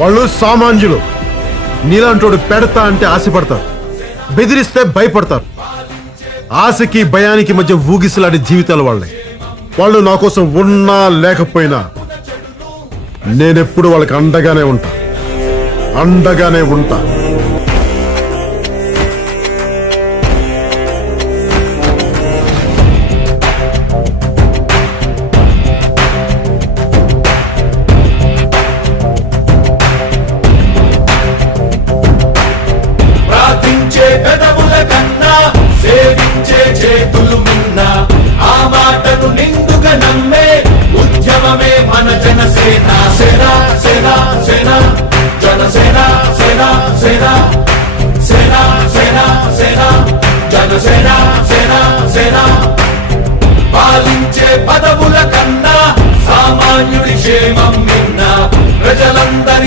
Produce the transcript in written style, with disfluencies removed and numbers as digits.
వాళ్ళు సామాన్యులు. నీలాంటోడు పెడతా అంటే ఆశపడతారు, బెదిరిస్తే భయపడతారు. ఆశకి భయానికి మధ్య ఊగిసలాడే జీవితాలు వాళ్ళే. వాళ్ళు నా కోసం ఉన్నా లేకపోయినా నేనెప్పుడు వాళ్ళకి అండగానే ఉంటా. ప్రార్థించే పెదవుల కన్నా సేవించే చేతులు మిన్న. ఆ మాటను నిండుగా నమ్మే ఉద్యమమే మన జనసేన. సేన సేన సేన జనసేన సేన సేన సేన సేన సేన జనసేన సేన సేన. పాలించే పదవుల కన్నా సామాన్యుడి క్షేమం మిన్న. ప్రజలందరి